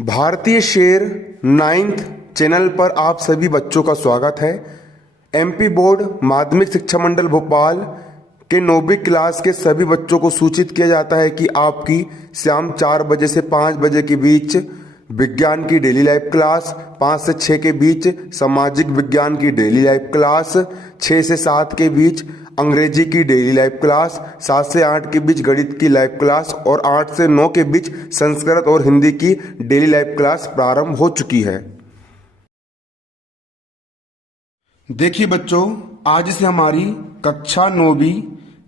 भारतीय शेर 9th channel पर आप सभी बच्चों का स्वागत है। एमपी बोर्ड माध्यमिक शिक्षा मंडल भोपाल के 9वीं क्लास के सभी बच्चों को सूचित किया जाता है कि आपकी शाम 4 बजे से 5 बजे के बीच विज्ञान की डेली लाइव क्लास, 5 से 6 के बीच सामाजिक विज्ञान की डेली लाइव क्लास, 6 से 7 के बीच अंग्रेजी की डेली लाइव क्लास, 7 से 8 के बीच गणित की लाइव क्लास और 8 से 9 के बीच संस्कृत और हिंदी की डेली लाइव क्लास प्रारंभ हो चुकी है। देखिए बच्चों, आज से हमारी कक्षा 9वीं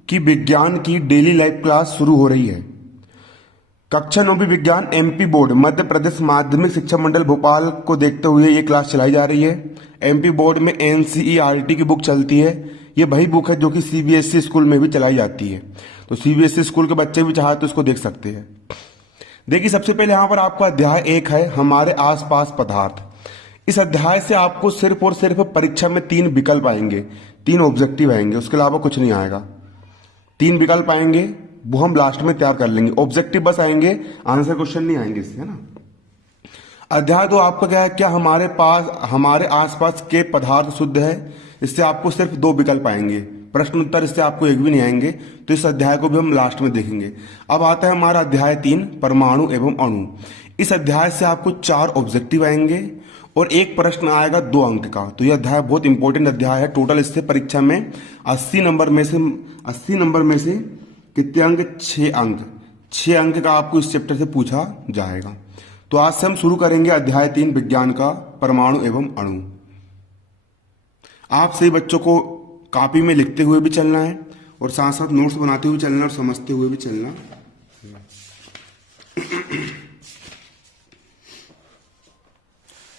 की विज्ञान की डेली लाइव क्लास शुरू हो रही है। कक्षा 9वीं विज्ञान एमपी बोर्ड मध्य प्रदेश माध्यमिक शिक्षा मंडल भोपाल को देखते हुए ये क्लास चलाई जा रही है। एमपी बोर्ड में एनसीईआरटी की बुक चलती है। ये वही बुक है जो कि सीबीएसई स्कूल में भी चलाई जाती है, तो सीबीएसई स्कूल के बच्चे भी चाहे तो इसको देख सकते हैं। देखिए, सबसे पहले यहाँ पर आपका अध्याय 1 है, हमारे आसपास पदार्थ। इस अध्याय से आपको सिर्फ और सिर्फ परीक्षा में 3 विकल्प आएंगे, 3 ऑब्जेक्टिव आएंगे, उसके अलावा कुछ नहीं आएगा। 3 विकल्प आएंगे, वो हम लास्ट में तैयार कर लेंगे। ऑब्जेक्टिव बस आएंगे, आंसर क्वेश्चन नहीं आएंगे इससे, है ना। अध्याय 2 आपका क्या है, क्या हमारे आसपास के पदार्थ शुद्ध है। इससे आपको सिर्फ 2 विकल्प आएंगे, प्रश्न उत्तर इससे आपको एक भी नहीं आएंगे, तो इस अध्याय को भी हम लास्ट में देखेंगे। अब आता है हमारा अध्याय 3 परमाणु एवं अणु। इस अध्याय से आपको 4 ऑब्जेक्टिव आएंगे और 1 प्रश्न आएगा 2 अंक का। तो यह अध्याय बहुत इंपॉर्टेंट अध्याय है। टोटल इससे परीक्षा में 80 नंबर में से कितने अंक? 6 अंक। 6 अंक का आपको इस चैप्टर से पूछा जाएगा। तो आज से हम शुरू करेंगे अध्याय 3 विज्ञान का, परमाणु एवं अणु। आप सभी बच्चों को कॉपी में लिखते हुए भी चलना है और साथ साथ नोट्स बनाते हुए चलना और समझते हुए भी चलना।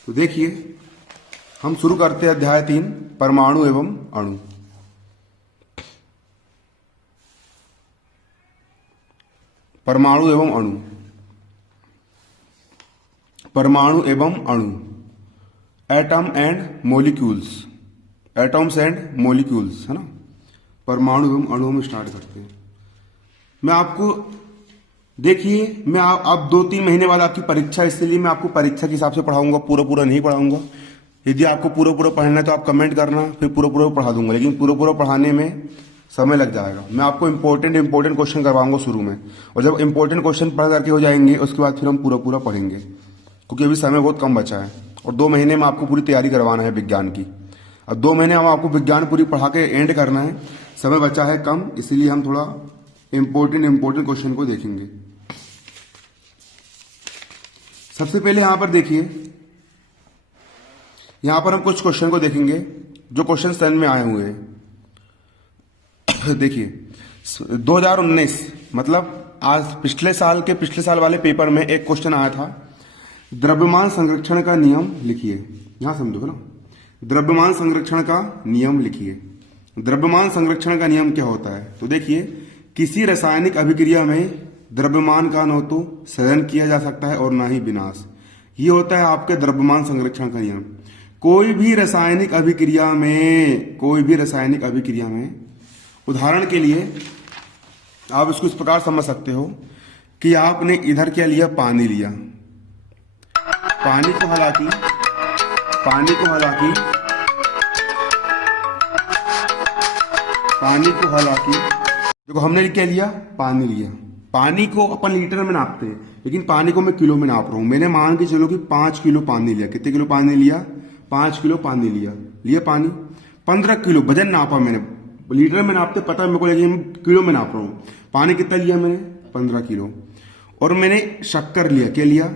तो देखिए, हम शुरू करते हैं अध्याय 3 परमाणु एवं अणु। परमाणु एवं अणु, परमाणु एवं अणु, atom and molecules, atoms and molecules, है ना। परमाणु एवं अणु में स्टार्ट करते हैं। मैं आपको देखिए, मैं अब 2-3 महीने बाद आपकी परीक्षा, इसलिए मैं आपको परीक्षा के हिसाब से पढ़ाऊंगा, पूरा नहीं पढ़ाऊंगा। यदि आपको पूरा पढ़ना है तो आप कमेंट करना, फिर पूरा पढ़ा दूंगा, लेकिन पूरा पढ़ाने में समय लग जाएगा। मैं आपको इंपॉर्टेंट क्वेश्चन करवाऊंगा शुरू में, और जब इंपॉर्टेंट क्वेश्चन पढ़ करके हो जाएंगे उसके बाद फिर हम पूरा पढ़ेंगे, क्योंकि अभी समय बहुत कम बचा है और 2 महीने में आपको पूरी तैयारी करवाना है विज्ञान की। अब 2 महीने हम आपको विज्ञान पूरी पढ़ा के एंड करना है, समय बचा है कम, इसीलिए हम थोड़ा इंपॉर्टेंट क्वेश्चन को देखेंगे। सबसे पहले यहां पर देखिए, यहां पर हम कुछ क्वेश्चन को देखेंगे जो क्वेश्चन सन में आए हुए हैं। देखिए, 2019 मतलब आज पिछले साल वाले पेपर में एक क्वेश्चन आया था, द्रव्यमान संरक्षण का नियम लिखिए। यहां समझो ना, द्रव्यमान संरक्षण का नियम लिखिए। द्रव्यमान संरक्षण का नियम क्या होता है? तो देखिए, किसी रासायनिक अभिक्रिया में द्रव्यमान का न तो सृजन किया जा सकता है और ना ही विनाश। ये होता है आपके द्रव्यमान संरक्षण का नियम। कोई भी रासायनिक अभिक्रिया में उदाहरण के लिए आप इसको इस प्रकार समझ सकते हो कि आपने इधर क्या लिया, पानी लिया। पानी को हालांकि देखो, हमने क्या लिया, पानी लिया। पानी को अपन लीटर में नापते हैं, लेकिन पानी को मैं किलो में नाप रहा हूं। मैंने मान के चलो कि 5 किलो पानी लिया। कितने किलो पानी लिया? 5 किलो पानी लिया पानी। 15 किलो वजन नापा मैंने, लीटर में नापते पता है मेरे को, लेकिन किलो में नाप रहा हूं। पानी कितना लिया मैंने? 15 किलो। और मैंने शक्कर लिया। क्या लिया?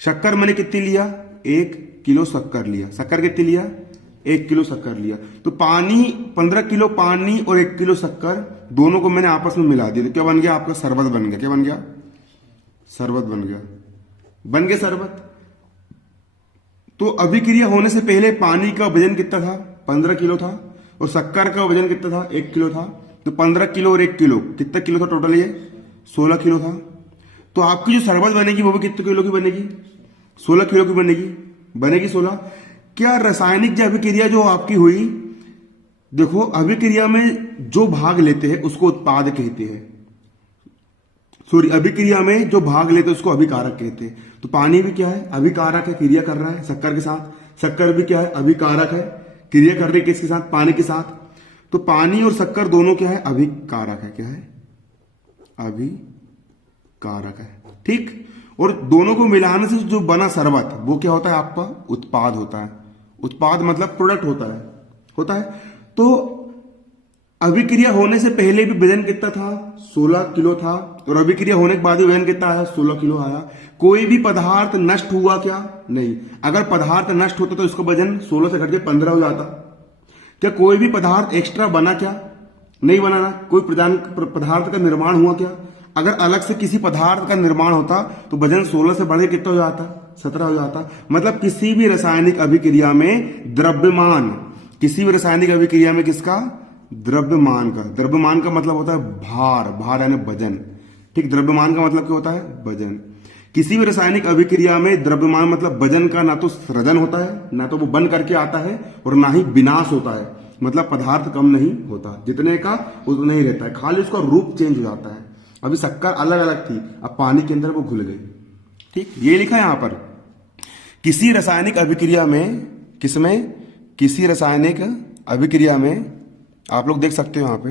शक्कर मैंने कितनी लिया? 1 किलो शक्कर लिया। शक्कर कितनी लिया? 1 किलो शक्कर लिया। तो पानी, 15 किलो पानी और 1 किलो शक्कर, दोनों को मैंने आपस में मिला दिया। तो क्या बन गया? आपका शरबत बन गया। क्या बन गया? शरबत बन गया शरबत। तो अभिक्रिया होने से पहले पानी का वजन कितना था? 15 किलो था, और शक्कर का वजन कितना था? 1 किलो था। तो 15 किलो और 1 किलो, कितना किलो था टोटल? ये 16 किलो था। तो आपकी जो शरबत बनेगी वो भी कितने किलो की बनेगी? 16 किलो की बनेगी 16। क्या रासायनिक अभिक्रिया जो आपकी हुई, देखो अभिक्रिया में जो भाग लेते हैं उसको उत्पाद कहते हैं। सॉरी अभिक्रिया में जो भाग लेते हैं उसको अभिकारक कहते हैं। तो पानी भी क्या है, अभिकारक है, क्रिया कर रहा है शक्कर के साथ। शक्कर भी क्या है, अभिकारक है, क्रिया कर रही है किसके साथ, पानी के साथ। तो पानी और शक्कर दोनों क्या है, अभिकारक है। क्या है, अभिकारक है, ठीक। और दोनों को मिलाने से जो बना शरबत वो क्या होता है, आपका उत्पाद होता है। उत्पाद मतलब प्रोडक्ट होता है। तो अभिक्रिया होने से पहले भी वजन कितना था, 16 किलो था, और अभिक्रिया होने के बाद भी वजन कितना आया, 16 किलो आया। कोई भी पदार्थ नष्ट हुआ क्या, नहीं। अगर पदार्थ नष्ट होता तो इसका वजन 16 से घट के 15 हो जाता। क्या कोई भी पदार्थ एक्स्ट्रा बना क्या, नहीं बना ना। कोई पदार्थ का निर्माण हुआ क्या, अगर अलग से किसी पदार्थ का निर्माण होता तो वजन 16 से बढ़ के कितना हो जाता, 17 हो जाता। मतलब किसी भी रासायनिक अभिक्रिया में द्रव्यमान, किसी भी रासायनिक अभिक्रिया में किसका, द्रव्यमान का। द्रव्यमान का मतलब होता है भार, भार यानी वजन, ठीक। द्रव्यमान का मतलब क्या होता है, वजन। किसी भी रासायनिक अभिक्रिया में द्रव्यमान मतलब वजन का ना तो सृजन होता है, ना तो वो बन करके आता है, और ना ही विनाश होता है। मतलब पदार्थ कम नहीं होता, जितने का उतना ही रहता है, खाली उसका रूप चेंज हो जाता है। अभी शक्कर अलग अलग थी, अब पानी के अंदर वो घुल गई, ठीक। ये लिखा है यहां पर, किसी रासायनिक अभिक्रिया में, किसमें, किसी रासायनिक अभिक्रिया में, आप लोग देख सकते हो यहां पे,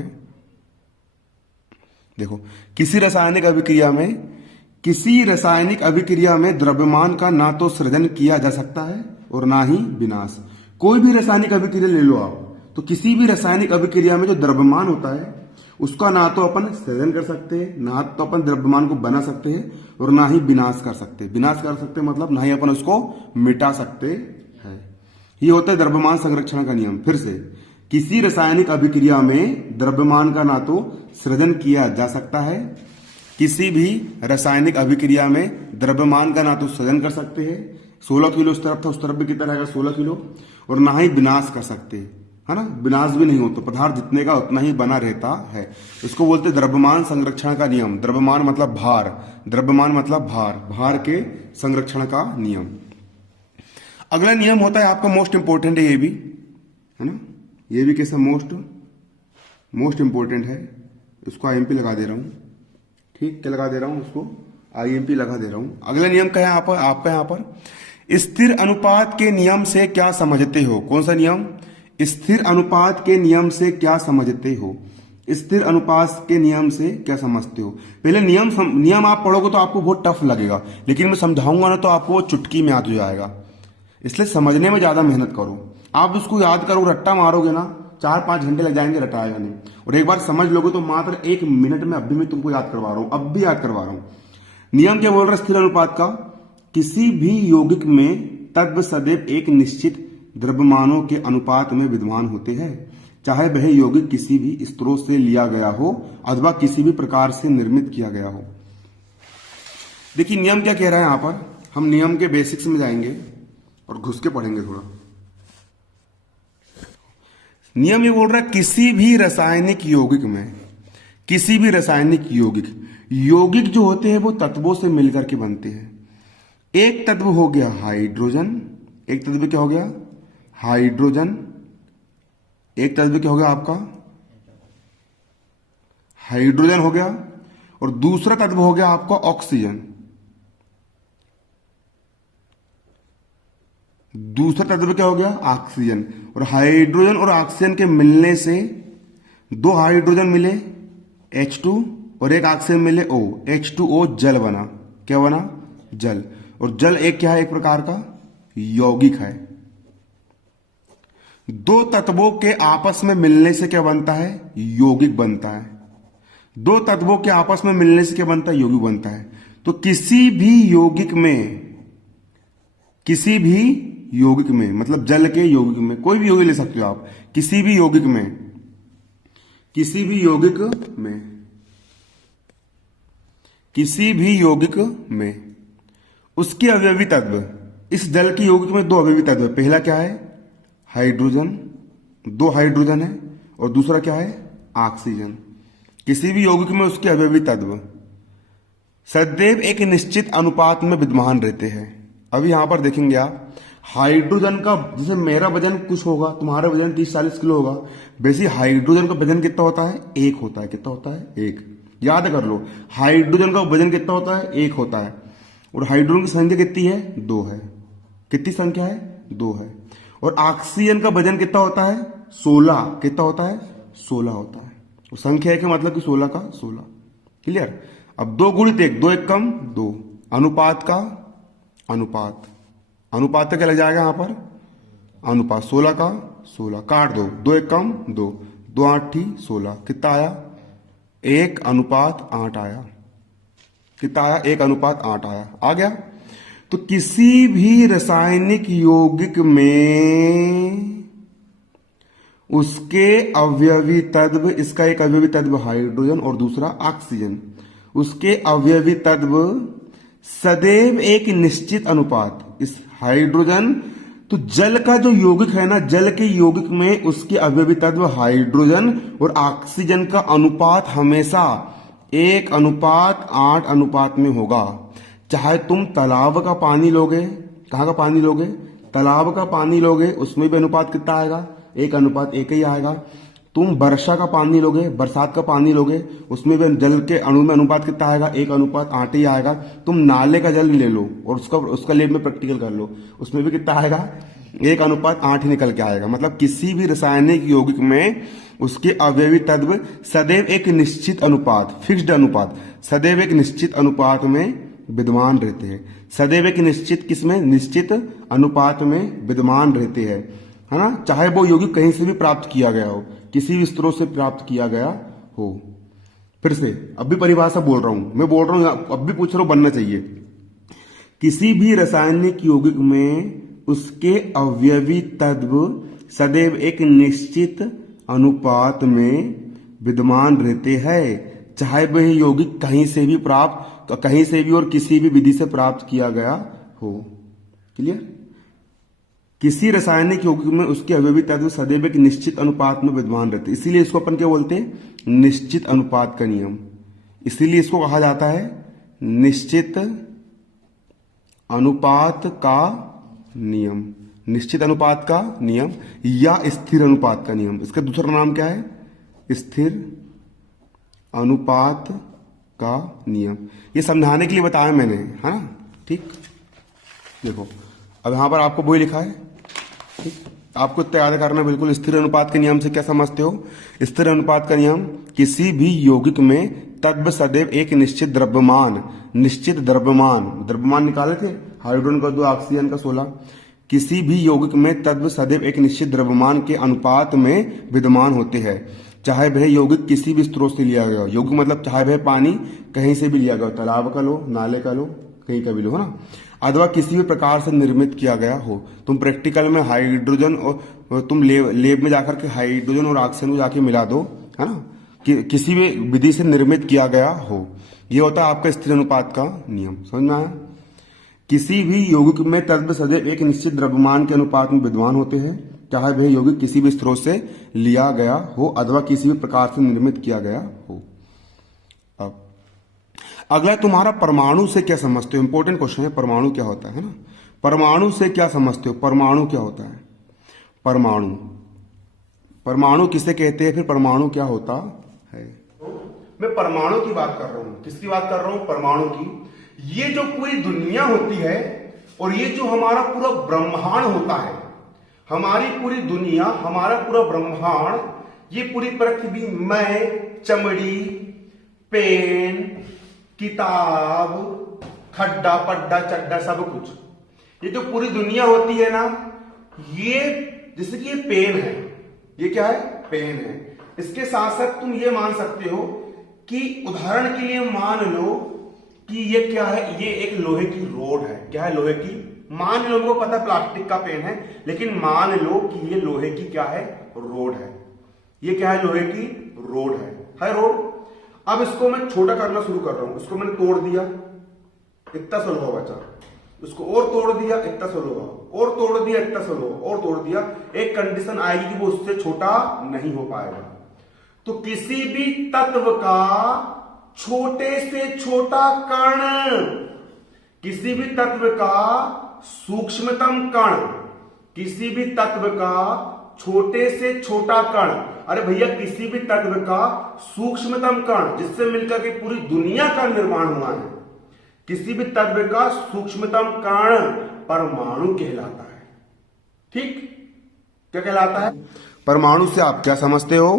देखो, किसी रासायनिक अभिक्रिया में, किसी रासायनिक अभिक्रिया में द्रव्यमान का ना तो सृजन किया जा सकता है और ना ही विनाश। कोई भी रासायनिक अभिक्रिया ले लो आप, तो किसी भी रासायनिक अभिक्रिया में जो द्रव्यमान होता है उसका ना तो अपन सृजन कर सकते हैं, ना तो अपन द्रव्यमान को बना सकते हैं, और ना ही विनाश कर सकते। विनाश कर सकते मतलब ना ही अपन उसको मिटा सकते हैं। ये होता है द्रव्यमान संरक्षण का नियम। फिर से, किसी रासायनिक अभिक्रिया में द्रव्यमान का ना तो सृजन किया जा सकता है, किसी भी रासायनिक अभिक्रिया में द्रव्यमान का ना तो सृजन कर सकते हैं। 16 किलो उस तरफ था, उस तरफ भी कितना रहेगा, 16 किलो, और ना ही विनाश कर सकते, है ना। विनाश भी नहीं होता, पदार्थ जितने का उतना ही बना रहता है। इसको बोलते द्रव्यमान संरक्षण का नियम। द्रव्यमान मतलब भार, द्रव्यमान मतलब भार, भार के संरक्षण का नियम। अगला नियम होता है आपका मोस्ट इंपोर्टेंट है, ये भी है ना, ये भी कैसा मोस्ट इंपोर्टेंट है। इसको आईएमपी लगा दे रहा हूं, ठीक। क्या लगा दे रहा हूं, उसको आईएमपी लगा दे रहा हूं। अगला नियम क्या है आपका यहां पर, स्थिर अनुपात के नियम से क्या समझते हो। कौन सा नियम, स्थिर अनुपात के नियम से क्या समझते हो। स्थिर अनुपात के नियम से क्या समझते हो। पहले नियम आप पढ़ोगे तो आपको बहुत टफ लगेगा, लेकिन मैं समझाऊंगा ना तो आपको वो चुटकी में याद हो जाएगा। इसलिए समझने में ज्यादा मेहनत करो। आप उसको याद करो, रट्टा मारोगे ना 4-5 घंटे लग जाएंगे, रटाएगा नहीं। और एक बार समझ लोगे तो मात्र 1 मिनट में, अभी मैं तुमको याद करवा रहा हूं, अब भी याद करवा रहा हूं। नियम क्या बोल रहा है स्थिर अनुपात का, किसी भी यौगिक में तत्व सदैव एक निश्चित द्रव्यमानों के अनुपात में विद्यमान होते हैं, चाहे वह यौगिक किसी भी स्रोत से लिया गया हो अथवा किसी भी प्रकार से निर्मित किया गया हो। देखिए नियम क्या कह रहा है यहां पर, हम नियम के बेसिक्स में जाएंगे और घुस के पढ़ेंगे थोड़ा। नियम ये बोल रहा है किसी भी रासायनिक यौगिक में, किसी भी रासायनिक यौगिक जो होते हैं वो तत्वों से मिलकर के बनते हैं। एक तत्व हो गया हाइड्रोजन, एक तत्व क्या हो गया, हाइड्रोजन। एक तत्व क्या हो गया आपका, हाइड्रोजन हो गया, और दूसरा तत्व हो गया आपका ऑक्सीजन। दूसरा तत्व क्या हो गया, ऑक्सीजन। और हाइड्रोजन और ऑक्सीजन के मिलने से 2 हाइड्रोजन मिले H2 और एक ऑक्सीजन मिले O, H2O जल बना। क्या बना, जल। और जल एक क्या है, एक प्रकार का यौगिक है। 2 तत्वों के आपस में मिलने से क्या बनता है, यौगिक बनता है। 2 तत्वों के आपस में मिलने से क्या बनता है, यौगिक बनता है। तो किसी भी यौगिक में मतलब जल के यौगिक में, कोई भी यौगिक ले सकते हो आप, किसी भी यौगिक में उसके अवयवी तत्व, इस जल के यौगिक में 2 अवयवी तत्व। पहला क्या है, हाइड्रोजन, 2 हाइड्रोजन है, और दूसरा क्या है, ऑक्सीजन। किसी भी यौगिक में उसके अवयवी तत्व सदैव एक निश्चित अनुपात में विद्यमान रहते हैं। अभी यहां पर देखेंगे आप, हाइड्रोजन का, जैसे मेरा वजन कुछ होगा, तुम्हारा वजन 30-40 किलो होगा, वैसे हाइड्रोजन का वजन कितना होता है, 1 होता है। कितना होता है, 1। याद कर लो, हाइड्रोजन का वजन कितना होता है? 1 होता है, और हाइड्रोजन की संख्या कितनी है? 2 है। कितनी संख्या है? 2 है। और ऑक्सीजन का वजन कितना होता है? 16। कितना होता है? 16 होता है। और संख्या का मतलब कि 16 का 16। क्लियर? अब 2 गुणित 1, 2 1 कम 2, अनुपात का अनुपात, अनुपात का क्या लग जाएगा यहां पर? अनुपात, 16 का 16, काट दो, 2 1 कम 2, 2 8 16, कितना आया? 1:8 आया। कितना आया? 1:8 आया। आ गया? तो किसी भी रासायनिक यौगिक में उसके अवयवी तत्व, इसका एक अवयवी तत्व हाइड्रोजन और दूसरा ऑक्सीजन, उसके अवयवी तत्व सदैव एक निश्चित अनुपात, इस हाइड्रोजन, तो जल का जो यौगिक है ना, जल के यौगिक में उसके अवयवी तत्व हाइड्रोजन और ऑक्सीजन का अनुपात हमेशा 1:8 अनुपात में होगा। चाहे तुम तालाब का पानी लोगे, कहां का पानी लोगे? तालाब का पानी लोगे, उसमें भी अनुपात कितना आएगा? 1:1 ही आएगा। तुम वर्षा का पानी लोगे, बरसात का पानी लोगे, उसमें भी जल के अणु में अनुपात कितना आएगा? 1:8 ही आएगा। तुम नाले का जल ले लो और उसका लेब में प्रैक्टिकल कर लो, उसमें भी कितना आएगा? 1:8 ही निकल के आएगा। मतलब किसी भी रासायनिक यौगिक में उसके अवयवी तत्व सदैव एक निश्चित अनुपात, फिक्स्ड अनुपात, सदैव एक निश्चित अनुपात में विद्यमान रहते हैं। सदैव एक निश्चित किसमें? निश्चित अनुपात में विद्यमान रहते हैं, है ना? चाहे वो यौगिक कहीं से भी प्राप्त किया गया हो, किसी भी स्रोत से प्राप्त किया गया हो। फिर से अब भी परिभाषा बोल रहा हूं, मैं बोल रहा हूं, अब भी पूछ रहा हूं, बनना चाहिए। किसी भी रासायनिक यौगिक में उसके अवयवी तत्व सदैव एक निश्चित अनुपात में विद्यमान रहते हैं, चाहे वह यौगिक कहीं से भी और किसी भी विधि से प्राप्त किया गया हो। क्लियर? किसी रासायनिक यौगिक में उसके अवयवी तत्व सदैव एक निश्चित अनुपात में विद्यमान रहते हैं, इसीलिए इसको अपन क्या बोलते हैं? निश्चित अनुपात का नियम। इसीलिए इसको कहा जाता है निश्चित अनुपात का नियम, निश्चित अनुपात का नियम या स्थिर अनुपात का नियम। इसका दूसरा नाम क्या है? स्थिर अनुपात का नियम। ये समझाने के लिए बताया मैंने, है ना? ठीक, देखो अब यहां पर आपको वही लिखा है, ठीक? आपको इतना याद करना बिल्कुल। स्थिर अनुपात के नियम से क्या समझते हो? स्थिर अनुपात का नियम, किसी भी यौगिक में तत्व सदैव एक निश्चित द्रव्यमान, द्रव्यमान निकाले थे, हाइड्रोजन का 2, ऑक्सीजन का 16। किसी भी यौगिक में तत्व सदैव एक निश्चित द्रव्यमान के अनुपात में विद्यमान होते हैं, चाहे वह यौगिक किसी भी स्रोत से लिया गया हो। यौगिक मतलब चाहे वह पानी कहीं से भी लिया गया हो, तालाब का लो, नाले का लो, कहीं का भी लो, है ना? अथवा किसी भी प्रकार से निर्मित किया गया हो। तुम प्रैक्टिकल में हाइड्रोजन और तुम लेब में जाकर के हाइड्रोजन और ऑक्सीजन को जाके मिला दो, है ना? किसी भी विधि से निर्मित किया गया हो, ये होता है आपका स्थिर अनुपात का नियम। समझ में आया? किसी भी यौगिक में तत्व सदैव एक निश्चित द्रव्यमान के अनुपात में विद्यमान होते हैं, चाहे वह यौगिक किसी भी स्रोत से लिया गया हो अथवा किसी भी प्रकार से निर्मित किया गया हो। अब अगला तुम्हारा परमाणु से क्या समझते हो? इंपॉर्टेंट क्वेश्चन है, परमाणु क्या होता है ना? परमाणु से क्या समझते हो? परमाणु क्या होता है? परमाणु किसे कहते हैं? फिर परमाणु क्या होता है? मैं परमाणु की बात कर रहा हूं। किसकी बात कर रहा हूं? परमाणु की। ये जो पूरी दुनिया होती है और ये जो हमारा पूरा ब्रह्मांड होता है, हमारी पूरी दुनिया, हमारा पूरा ब्रह्मांड, ये पूरी पृथ्वी, मैं, चमड़ी, पेन, किताब, खड्डा पड्डा चड्डा, सब कुछ, ये जो पूरी दुनिया होती है ना, ये जैसे कि ये पेन है, ये क्या है? पेन है। इसके साथ साथ तुम ये मान सकते हो कि उदाहरण के लिए मान लो कि ये क्या है? ये एक लोहे की रोड है। क्या है? लोहे की। मान लो, को पता प्लास्टिक का पेन है, लेकिन मान लो कि ये लोहे की क्या है? रोड है। ये क्या है? लोहे की रोड है रोड। अब इसको मैं छोटा करना शुरू कर रहा हूं। इसको मैंने तोड़ दिया, इतना सा लोहा बचा। इसको और तोड़ दिया, इतना सा लोहा, और तोड़ दिया, इतना सा लोहा, और तोड़ दिया। एक कंडीशन आएगी कि वो उससे छोटा नहीं हो पाएगा। तो किसी भी तत्व का छोटे से छोटा कण, किसी भी तत्व का सूक्ष्मतम कण, किसी भी तत्व का छोटे से छोटा कण अरे भैया किसी भी तत्व का सूक्ष्मतम कण जिससे मिलकर के पूरी दुनिया का निर्माण हुआ है, किसी भी तत्व का सूक्ष्मतम कण परमाणु कहलाता है। ठीक, क्या कहलाता है? परमाणु से आप क्या समझते हो?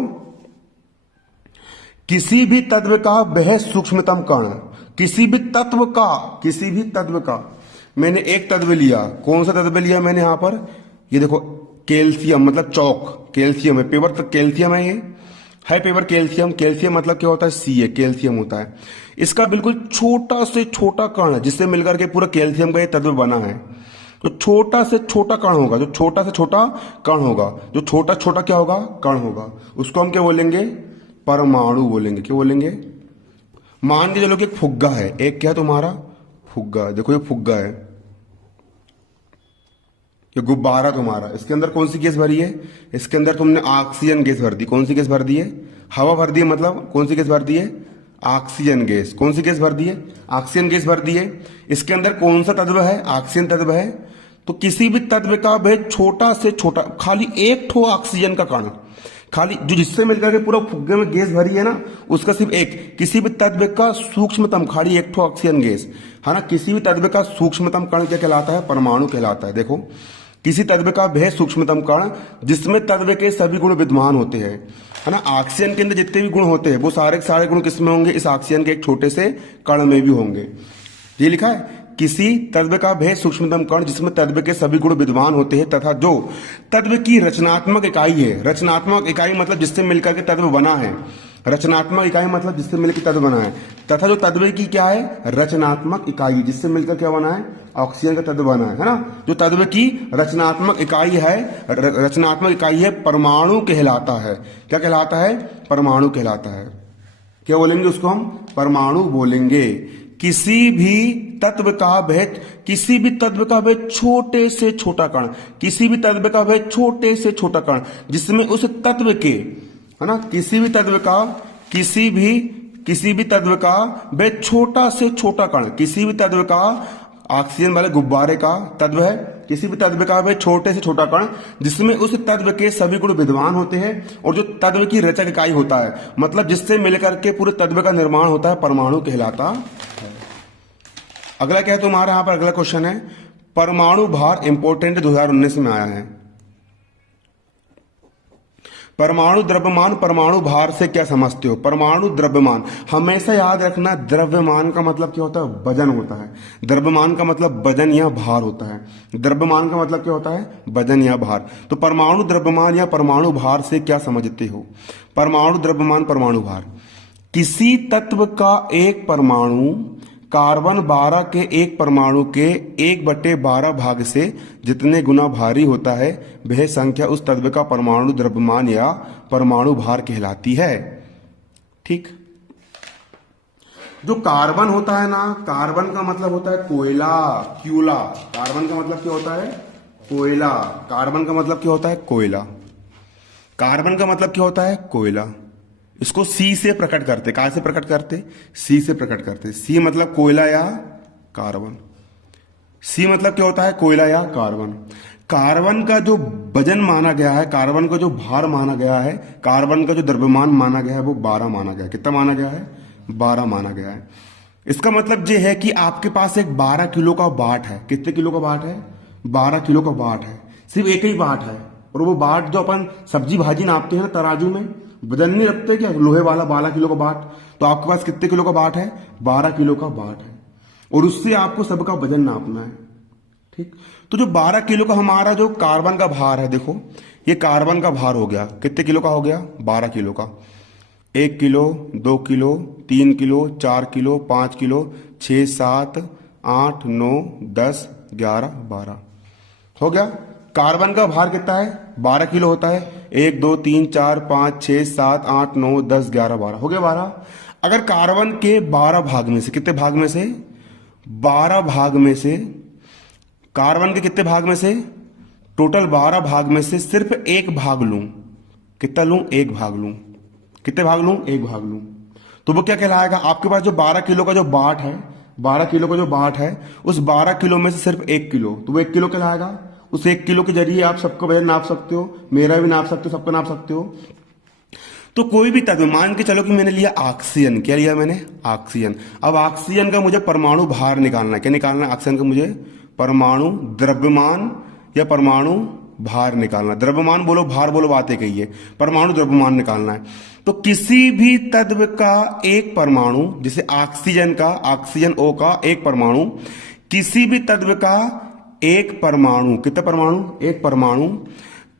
किसी भी तत्व का वह सूक्ष्मतम कण, किसी भी तत्व का, किसी भी तत्व का। मैंने एक तत्व लिया, कौन सा तत्व लिया मैंने यहां पर? ये देखो कैल्शियम, मतलब चौक, कैल्शियम है, पेपर तक कैल्शियम है, ये है पेपर कैल्शियम। कैल्शियम मतलब क्या होता है? सी है, कैल्शियम होता है। इसका बिल्कुल छोटा से छोटा कण जिससे मिलकर के पूरा कैल्शियम का ये तत्व बना है। जो छोटा से छोटा कण होगा, जो छोटा से छोटा कण होगा, जो छोटा छोटा क्या होगा? कण होगा, उसको हम क्या बोलेंगे? परमाणु बोलेंगे। क्या बोलेंगे? मान के चलो कि एक फुग्गा है, एक क्या है तुम्हारा? फुग्गा। देखो ये फुग्गा है, ये गुब्बारा तुम्हारा, इसके अंदर कौन सी गैस भरी है? इसके अंदर तुमने ऑक्सीजन गैस भर दी। कौन सी गैस भर दी है? हवा भर दी है, मतलब कौन सी गैस भर दी है? Oxygen gas. कौन सी गैस भर दी है? ऑक्सीजन गैस भर दी है। इसके अंदर कौन सा तत्व है? ऑक्सीजन तत्व है। तो किसी भी तत्व का वह छोटा से छोटा, खाली एक ठो ऑक्सीजन का कण, खाली जो जिससे मिलकर के पूरा फुग्गे में गैस भरी है ना, उसका सिर्फ एक, किसी भी तत्व का सूक्ष्मतम, खाली एक ठो ऑक्सीजन गैस है ना, किसी भी तत्व का सूक्ष्मतम कण क्या कहलाता है? परमाणु कहलाता है। देखो, किसी तत्व का वह सूक्ष्मतम कण जिसमें तत्व के सभी गुण विद्यमान होते हैं, है ना। ऑक्सीजन के अंदर जितने भी गुण होते हैं वो सारे के सारे गुण किसमें होंगे? इस ऑक्सीजन के एक छोटे से कण में भी होंगे। ये लिखा है, किसी तत्व का वह सूक्ष्मतम कण जिसमें तत्व के सभी गुण विद्यमान होते हैं तथा जो तत्व की रचनात्मक इकाई है। रचनात्मक इकाई मतलब जिससे मिलकर के तत्व बना है। रचनात्मक इकाई मतलब जिससे मिलकर तत्व बना है, तथा जो तत्व की क्या है? रचनात्मक इकाई, जिससे मिलकर क्या बना है? ऑक्सीजन का तत्व बना है ना। जो तत्व की रचनात्मक इकाई है, रचनात्मक इकाई है, परमाणु कहलाता है। क्या कहलाता है? परमाणु कहलाता है। क्या बोलेंगे उसको हम? परमाणु बोलेंगे। किसी भी तत्व का वह, किसी भी तत्व का वह छोटे से छोटा कण, किसी भी तत्व का वह छोटे से छोटा कण जिसमें उस तत्व के, है ना, किसी भी तत्व का, किसी भी तत्व का वह छोटा से छोटा कण, किसी भी तत्व का, ऑक्सीजन वाले गुब्बारे का तत्व है, किसी भी तत्व का वह छोटे से छोटा कण जिसमें उस तत्व के सभी गुण विद्यमान होते हैं और जो तत्व की रचक इकाई होता है, मतलब जिससे मिलकर के पूरे तत्व का निर्माण होता है, परमाणु कहलाता है। अगला क्या है तुम्हारा? यहां पर अगला क्वेश्चन है, परमाणु भार इंपोर्टेंट 2019 में आया है। परमाणु द्रव्यमान, परमाणु भार से क्या समझते हो? परमाणु द्रव्यमान, हमेशा याद रखना, द्रव्यमान का मतलब क्या होता है? वजन होता है। द्रव्यमान का मतलब वजन या भार होता है। द्रव्यमान का मतलब क्या होता है? वजन या भार। तो परमाणु द्रव्यमान या परमाणु भार से क्या समझते हो? परमाणु द्रव्यमान, परमाणु भार, किसी तत्व का एक परमाणु कार्बन 12 के एक परमाणु के 1/12 भाग से जितने गुना भारी होता है वह संख्या उस तत्व का परमाणु द्रव्यमान या परमाणु भार कहलाती है। ठीक। जो कार्बन होता है ना, कार्बन का मतलब होता है कोयला, क्यूला। कार्बन का मतलब क्या होता है? कोयला। कार्बन का मतलब क्या होता है? कोयला। कार्बन का मतलब क्या होता है? कोयला। इसको सी से प्रकट करते, कहां से प्रकट करते? सी से प्रकट करते। सी मतलब कोयला या कार्बन। सी मतलब क्या होता है? कोयला या कार्बन। कार्बन का जो वजन माना गया है, कार्बन का जो भार माना गया है, कार्बन का जो द्रव्यमान माना गया है वो 12 माना गया है। कितना माना गया है? 12 माना गया है। इसका मतलब ये है कि आपके पास एक 12 किलो का बाट है। कितने किलो का बाट है? 12 किलो का बाट है। सिर्फ एक ही बाट है, और वो बाट जो अपन सब्जी भाजी नापते हैं ना तराजू में, वजन नहीं रखते क्या? लोहे वाला 12 किलो का बाट। तो आपके पास कितने किलो का बाट है? 12 किलो का बाट है, और उससे आपको सबका वजन नापना है। ठीक। तो जो 12 किलो का हमारा जो कार्बन का भार है, देखो ये कार्बन का भार हो गया। कितने किलो का हो गया? 12 किलो का। 1 kilo, 2 kilo, 3 kilo, 4 kilo, 5 kilo, 6, 7, 8, 9, 10, 11, 12 हो गया। कार्बन का भार कितना है? 12 किलो होता है। 1, 2, 3, 4, 5, 6, 7, 8, 9, 10, 11, 12 हो गया 12। अगर कार्बन के 12 भाग में से, कितने भाग में से? 12 भाग में से, कार्बन के कितने भाग में से? टोटल 12 भाग में से सिर्फ एक भाग लूं, कितना लूं? एक भाग लूं। कितने भाग लूं? एक भाग लूं, तो वो क्या कहलाएगा? आपके पास जो 12 किलो का जो बाट है, 12 किलो का जो बाट है, उस 12 किलो में से सिर्फ 1 किलो, तो वो 1 किलो कहलाएगा। उस 1 किलो के जरिए आप सबका वजन नाप सकते हो, मेरा भी नाप सकते हो, सबका नाप सकते हो। तो कोई भी तत्व, मान के चलो कि मैंने लिया ऑक्सीजन, क्या लिया मैंने, ऑक्सीजन। अब ऑक्सीजन का मुझे परमाणु भार निकालना है, क्या निकालना है ऑक्सीजन का मुझे, परमाणु द्रव्यमान या परमाणु भार निकालना। द्रव्यमान बोलो भार बोलो बात एक ही है, परमाणु द्रव्यमान निकालना है। तो किसी भी तत्व का एक परमाणु, जैसे ऑक्सीजन का, ऑक्सीजन O का एक परमाणु, किसी भी तत्व का एक परमाणु, कितने परमाणु, एक परमाणु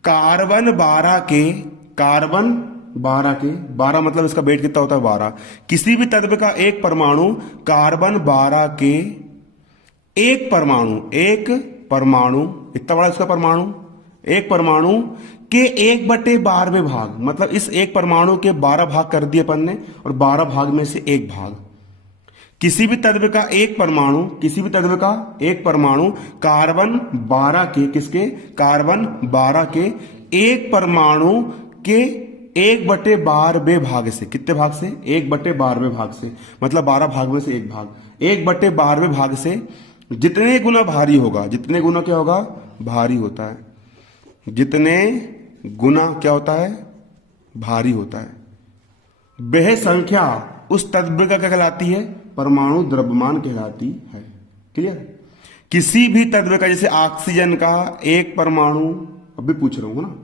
कार्बन 12 के, कार्बन 12 के, 12 मतलब इसका वेट कितना होता है 12, किसी भी तत्व का एक परमाणु कार्बन 12 के एक परमाणु, एक परमाणु, इतना बड़ा इसका परमाणु, एक परमाणु के 1/12वें भाग, मतलब इस एक परमाणु के 12 भाग कर दिए अपन ने, और 12 भाग में से एक भाग, किसी भी तत्व का एक परमाणु, किसी भी तत्व का एक परमाणु कार्बन 12 के, किसके, कार्बन 12 के एक परमाणु के 1/12वें भाग से, कितने भाग से, 1/12वें भाग से, मतलब 12 भाग में से एक भाग, 1/12वें भाग से जितने गुना भारी होगा, जितने गुना क्या होगा, भारी होता है, जितने गुना क्या होता है, भारी होता है, वह संख्या उस तत्व का क्या कहलाती है, परमाणु द्रव्यमान कहलाती है। क्लियर। किसी भी तत्व का, जैसे ऑक्सीजन का एक परमाणु, अभी पूछ रहा हूं ना,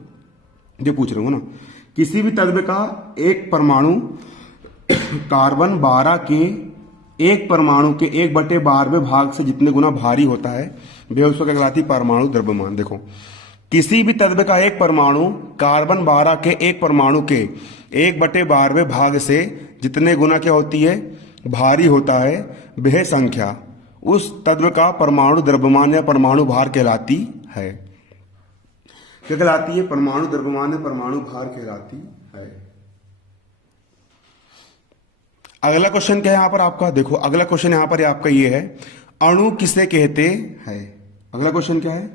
ये पूछ रहा हूं ना, किसी भी तत्व का एक परमाणु कार्बन 12 के एक परमाणु के 1/12वें भाग से जितने गुना भारी होता है, वह उसको क्या कहलाती है, परमाणु द्रव्यमान। देखो, किसी भी तत्व का एक परमाणु कार्बन 12 के एक परमाणु के 1/12वें भाग से जितने गुना क्या होती है, भारी होता है, वह संख्या उस तत्व का परमाणु द्रव्यमान या परमाणु भार कहलाती है। क्या कहलाती है, परमाणु द्रव्यमान या परमाणु भार कहलाती है। अगला क्वेश्चन क्या है यहां पर आपका, देखो अगला क्वेश्चन यहां पर आपका ये है, अणु किसे कहते हैं। अगला क्वेश्चन क्या है,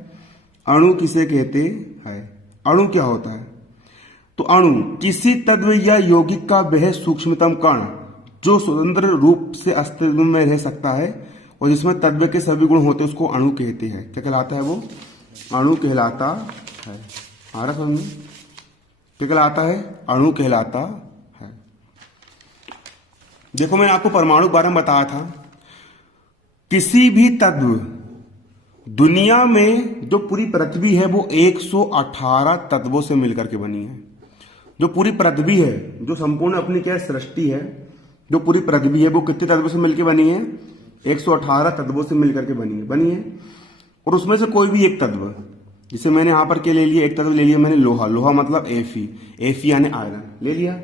अणु किसे कहते हैं, अणु क्या होता है। तो अणु किसी तत्व या यौगिक का वह सूक्ष्मतम कण जो स्वतंत्र रूप से अस्तित्व में रह सकता है और जिसमें तत्व के सभी गुण होते हैं, उसको अणु कहते हैं। क्या कहलाता है वो, अणु कहलाता है। आ रहा समझ में, क्या कहलाता है, अणु कहलाता है। देखो मैंने आपको परमाणु के बारे में बताया था, किसी भी तत्व, दुनिया में जो पूरी पृथ्वी है वो 118 तत्वों से मिलकर के बनी है। जो पूरी पृथ्वी है, जो संपूर्ण अपनी क्या सृष्टि है, जो पूरी पृथ्वी है वो कितने तत्वों से मिलकर बनी है, 118 तत्वों से मिलकर के बनी है। और उसमें से कोई भी एक तत्व, जिसे मैंने यहां पर क्या ले लिया, एक तत्व ले लिया मैंने लोहा, लोहा मतलब एफी यानी आयरन ले लिया।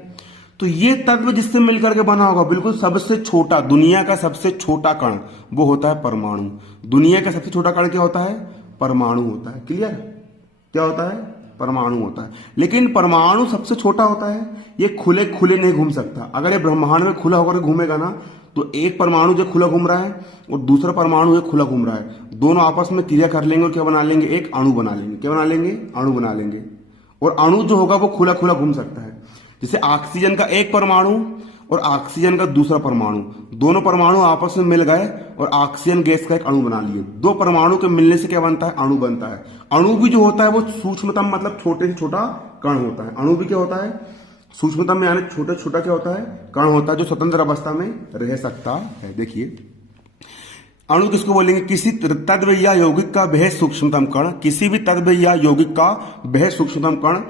तो ये तत्व जिससे मिलकर के बना होगा, बिल्कुल सबसे छोटा, दुनिया का सबसे छोटा कण वो होता है परमाणु। दुनिया का सबसे छोटा कण क्या होता है, परमाणु होता है। क्लियर, क्या होता है, परमाणु होता है। लेकिन परमाणु सबसे छोटा होता है, ये खुले खुले नहीं घूम सकता। अगर ये ब्रह्मांड में खुला होकर घूमेगा ना, तो एक परमाणु जो खुला घूम रहा है और दूसरा परमाणु एक खुला घूम रहा है, दोनों आपस में क्रिया कर लेंगे और क्या बना लेंगे, एक अणु बना लेंगे। क्या बना लेंगे, अणु बना लेंगे। और अणु जो होगा वो खुला खुला घूम सकता है। जैसे ऑक्सीजन का एक परमाणु और ऑक्सीजन का दूसरा परमाणु, दोनों परमाणु आपस में मिल गए और ऑक्सीजन गैस का एक अणु बना लिए। दो परमाणु के मिलने से क्या बनता है, अणु बनता है। अणु भी जो होता है वो सूक्ष्मतम मतलब छोटे से छोटा कण होता है। अणु भी क्या होता है, सूक्ष्मतम में यानी छोटे से छोटा क्या होता है, कण होता है, जो स्वतंत्र अवस्था में रह सकता है। देखिए अणु किसको बोलेंगे, किसी तत्व या यौगिक का वह सूक्ष्मतम कण, किसी भी तत्व या यौगिक का वह सूक्ष्मतम कण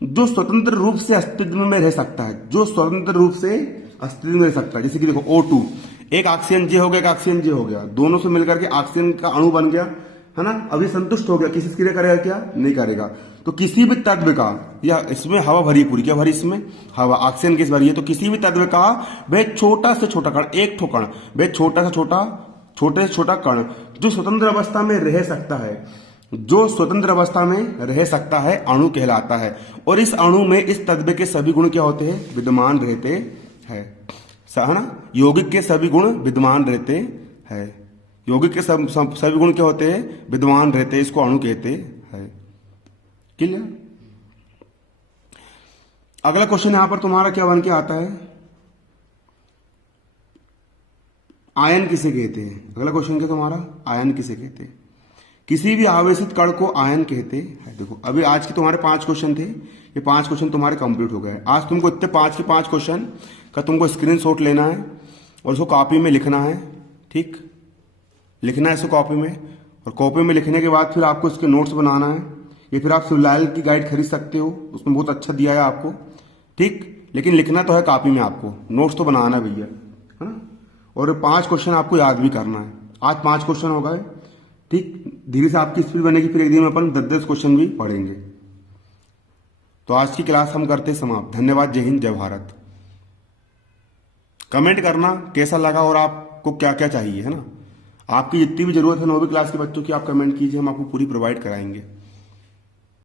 जो स्वतंत्र रूप से अस्तित्व में रह सकता है, जो स्वतंत्र रूप से अस्तित्व में रह सकता है। जैसे कि देखो O2, एक ऑक्सीजन जे हो गया, एक ऑक्सीजन जे हो गया, दोनों से मिलकर के ऑक्सीजन का अणु बन गया, है ना। अभी संतुष्ट हो गया, किसी क्रिया करेगा क्या, नहीं करेगा। तो किसी भी तत्व का, या इसमें हवा भरी पूरी, क्या भरी इसमें, हवा, ऑक्सीजन गैस भरी है। तो किसी भी तत्व का वह छोटा से छोटा कण, एक ठो कण, वह छोटा से छोटा, छोटे से छोटा कण जो स्वतंत्र अवस्था में रह सकता है, जो स्वतंत्र अवस्था में रह सकता है, अणु कहलाता है। और इस अणु में इस तत्व के सभी गुण क्या होते हैं, विद्यमान रहते हैं, है ना। यौगिक के सभी गुण विद्यमान रहते हैं, यौगिक के सभी गुण क्या होते हैं, विद्यमान रहते हैं, इसको अणु कहते हैं। क्लियर। अगला क्वेश्चन यहां पर तुम्हारा क्या बन के आता है, आयन किसे कहते हैं। अगला क्वेश्चन क्या तुम्हारा, आयन किसे कहते हैं। किसी भी आवेशित कण को आयन कहते हैं। देखो अभी आज के तुम्हारे 5 क्वेश्चन थे, ये 5 क्वेश्चन तुम्हारे कंप्लीट हो गए। आज तुमको इतने 5 के 5 क्वेश्चन का तुमको स्क्रीनशॉट लेना है और उसको कॉपी में लिखना है। ठीक, लिखना है इसको कॉपी में, और कॉपी में लिखने के बाद फिर आपको इसके नोट्स बनाना है। ये फिर आप शिवलाल की गाइड खरीद सकते हो, उसमें बहुत अच्छा दिया है आपको। ठीक, लेकिन लिखना तो है कॉपी में, आपको नोट्स तो बनाना है भैया, है ना। और 5 क्वेश्चन आपको याद भी करना है। आज 5 क्वेश्चन हो गए। ठीक, धीरे से आपकी स्पीड बनेगी, फिर एक दिन में अपन 10-10 क्वेश्चन भी पढ़ेंगे। तो आज की क्लास हम करते समाप्त। धन्यवाद। जय हिंद, जय भारत। कमेंट करना कैसा लगा और आपको क्या क्या चाहिए, है ना। आपकी जितनी भी जरूरत है 9वीं क्लास के बच्चों की, आप कमेंट कीजिए, हम आपको पूरी प्रोवाइड कराएंगे।